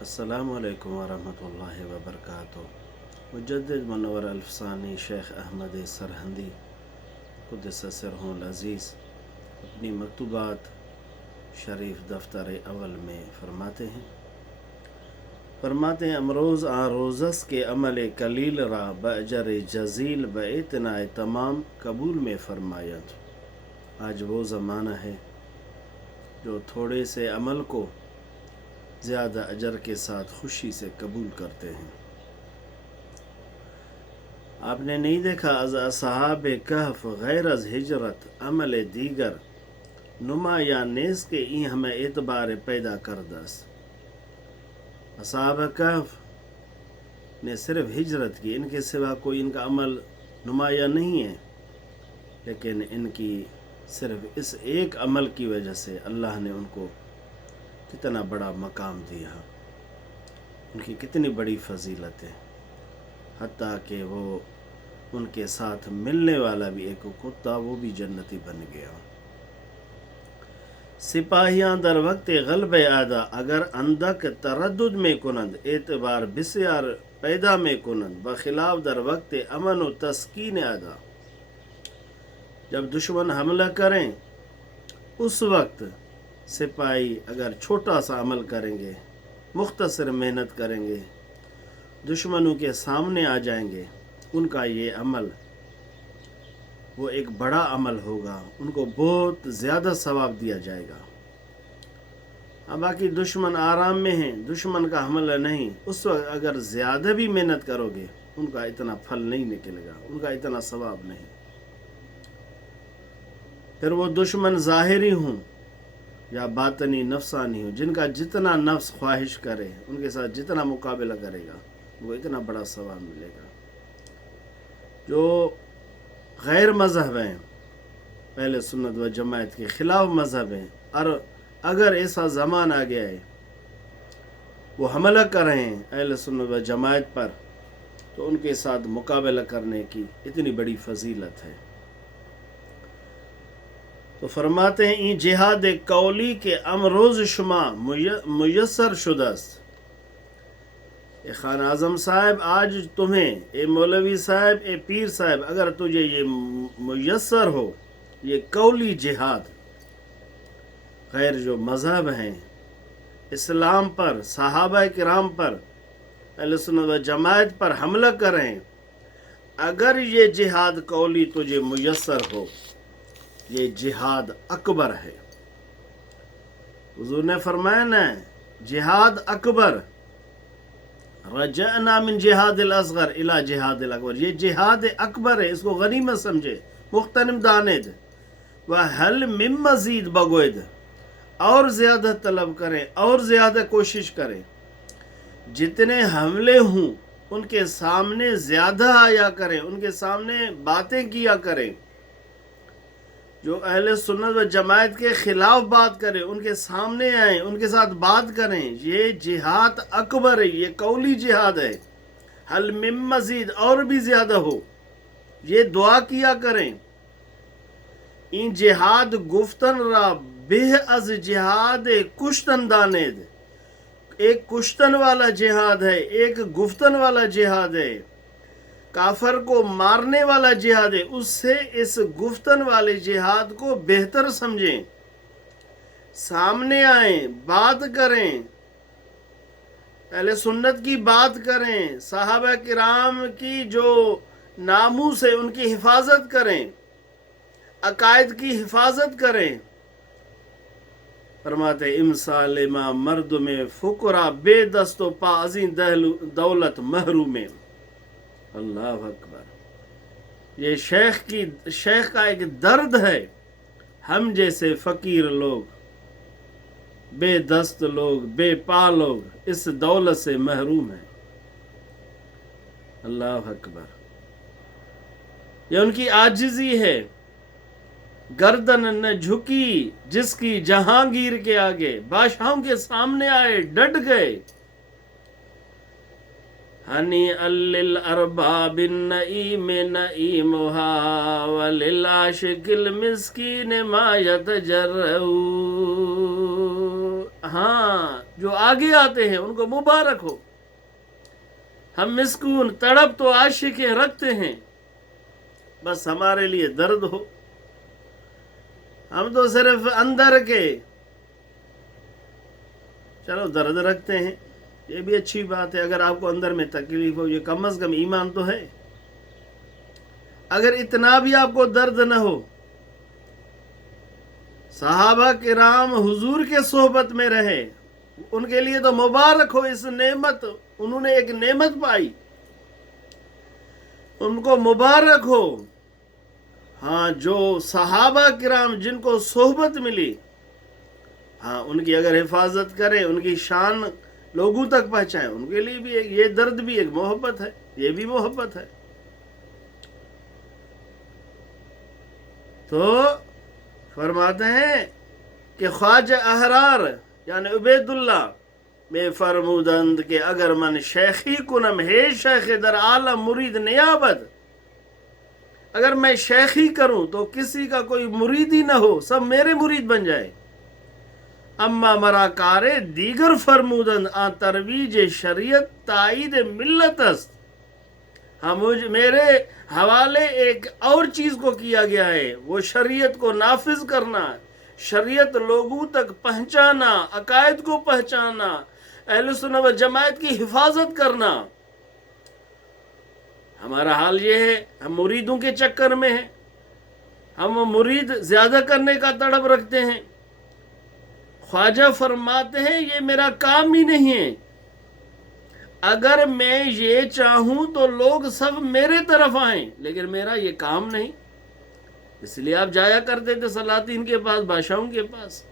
السلام علیکم ورحمۃ اللہ وبرکاتہ۔ مجدد منور الفسانی شیخ احمد سرہندی قدس سرہ العزیز اپنی مکتوبات شریف دفتر اول میں فرماتے ہیں امروز آن روزس کے عمل کلیل را بأجر جزیل باعتناء تمام قبول میں فرمایت۔ آج وہ زمانہ ہے جو تھوڑے سے عمل کو زیادہ اجر کے ساتھ خوشی سے قبول کرتے ہیں۔ آپ نے نہیں دیکھا از اصحاب کہف غیر از ہجرت عمل دیگر نما یا نیز کے این ہمیں اعتبار پیدا کردست۔ اصحاب کہف نے صرف ہجرت کی، ان کے سوا کوئی ان کا عمل نمایاں نہیں ہے، لیکن ان کی صرف اس ایک عمل کی وجہ سے اللہ نے ان کو کتنا بڑا مقام دیا، ان کی کتنی بڑی فضیلت ہے، حتیٰ کہ وہ ان کے ساتھ ملنے والا بھی ایک کتا وہ بھی جنتی بن گیا۔ سپاہیاں در وقت غلب آدھا اگر اندک تردد میں کنند اعتبار بسیار پیدا میں کنند بخلاف در وقت امن و تسکین آدھا۔ جب دشمن حملہ کریں اس وقت سپاہی اگر چھوٹا سا عمل کریں گے، مختصر محنت کریں گے، دشمنوں کے سامنے آ جائیں گے، ان کا یہ عمل وہ ایک بڑا عمل ہوگا، ان کو بہت زیادہ ثواب دیا جائے گا۔ باقی دشمن آرام میں ہیں، دشمن کا حملہ نہیں، اس وقت اگر زیادہ بھی محنت کرو گے ان کا اتنا پھل نہیں نکلے گا، ان کا اتنا ثواب نہیں۔ پھر وہ دشمن ظاہری ہوں یا باطنی نفسانی ہوں، جن کا جتنا نفس خواہش کرے ان کے ساتھ جتنا مقابلہ کرے گا وہ اتنا بڑا ثواب ملے گا۔ جو غیر مذہب ہیں، پہلے سنت و جماعت کے خلاف مذہب ہیں، اور اگر ایسا زمان آ گیا ہے وہ حملہ کر رہے ہیں اہل سنت و جماعت پر، تو ان کے ساتھ مقابلہ کرنے کی اتنی بڑی فضیلت ہے۔ تو فرماتے ہیں این جہاد قولی کے امروز شما میسر شدست۔ اے خان اعظم صاحب، آج تمہیں، اے مولوی صاحب، اے پیر صاحب، اگر تجھے یہ میسر ہو، یہ قولی جہاد، غیر جو مذہب ہیں، اسلام پر، صحابہ کرام پر، اہل سنت و جماعت پر حملہ کریں، اگر یہ جہاد قولی تجھے میسر ہو، یہ جہاد اکبر ہے۔ حضور نے فرمایا نا، جہاد اکبر، رجعنا من جہاد الاصغر الى جہاد الاکبر، یہ جہاد اکبر ہے، اس کو غنیمت سمجھے، مغتنم داند وحل من مزید بگوید، اور زیادہ طلب کریں اور زیادہ کوشش کریں، جتنے حملے ہوں ان کے سامنے زیادہ آیا کریں، ان کے سامنے باتیں کیا کریں، جو اہل سنت و جماعت کے خلاف بات کریں ان کے سامنے آئیں، ان کے ساتھ بات کریں، یہ جہاد اکبر ہے، یہ قولی جہاد ہے۔ حل من مزید، اور بھی زیادہ ہو، یہ دعا کیا کریں۔ این جہاد گفتن را بہ از جہاد کشتن داند، ایک کشتن والا جہاد ہے، ایک گفتن والا جہاد ہے، کافر کو مارنے والا جہاد ہے، اس سے اس گفتن والے جہاد کو بہتر سمجھیں، سامنے آئیں، بات کریں، اہل سنت کی بات کریں، صحابہ کرام کی جو ناموس ہے ان کی حفاظت کریں، عقائد کی حفاظت کریں۔ فرماتے امسال ما مرد میں فقرا بے دست و پا عظیم دولت محروم۔ اللہ اکبر۔ یہ شیخ کا ایک درد ہے، ہم جیسے فقیر لوگ، بے دست لوگ، بے پا لوگ اس دولت سے محروم ہیں۔ اللہ اکبر۔ یہ ان کی عاجزی ہے، گردن نہ جھکی جس کی جہانگیر کے آگے، بادشاہوں کے سامنے آئے، ڈٹ گئے۔ ہنیئا للارباب النعیم نعیمها وللعاشق المسکین ما یتجرؤ۔ ہاں جو آگے آتے ہیں ان کو مبارک ہو. ہم مسکون تڑپ تو عاشق رکھتے ہیں، بس ہمارے لیے درد ہو. ہم تو صرف اندر کے چلو درد رکھتے ہیں، یہ بھی اچھی بات ہے. اگر آپ کو اندر میں تکلیف ہو، یہ کم از کم ایمان تو ہے. اگر اتنا بھی آپ کو درد نہ ہو، صحابہ کرام حضور کے صحبت میں رہے، ان کے لیے تو مبارک ہو اس نعمت. انہوں نے ایک نعمت پائی، ان کو مبارک ہو. ہاں جو صحابہ کرام جن کو صحبت ملی، ہاں ان کی اگر حفاظت کریں، ان کی شان لوگوں تک پہنچائیں، ان کے لیے بھی یہ درد بھی ایک محبت ہے، یہ بھی محبت ہے. تو فرماتے ہیں کہ خواجہ احرار یعنی عبید اللہ میں فرمودند کہ اگر من شیخی کنم ہے شیخ در عالم مرید نیابت، اگر میں شیخی کروں تو کسی کا کوئی مرید ہی نہ ہو، سب میرے مرید بن جائے. اما مرا کار دیگر فرمودند آن ترویج شریعت تائید ملت است. میرے حوالے ایک اور چیز کو کیا گیا ہے، وہ شریعت کو نافذ کرنا، شریعت لوگوں تک پہنچانا، عقائد کو پہنچانا، اہل سنت و جماعت کی حفاظت کرنا. ہمارا حال یہ ہے، ہم مریدوں کے چکر میں ہیں، ہم مرید زیادہ کرنے کا تڑپ رکھتے ہیں. خواجہ فرماتے ہیں یہ میرا کام ہی نہیں ہے. اگر میں یہ چاہوں تو لوگ سب میرے طرف آئیں، لیکن میرا یہ کام نہیں. اس لیے آپ جایا کرتے تھے سلاطین کے پاس، بادشاہوں کے پاس.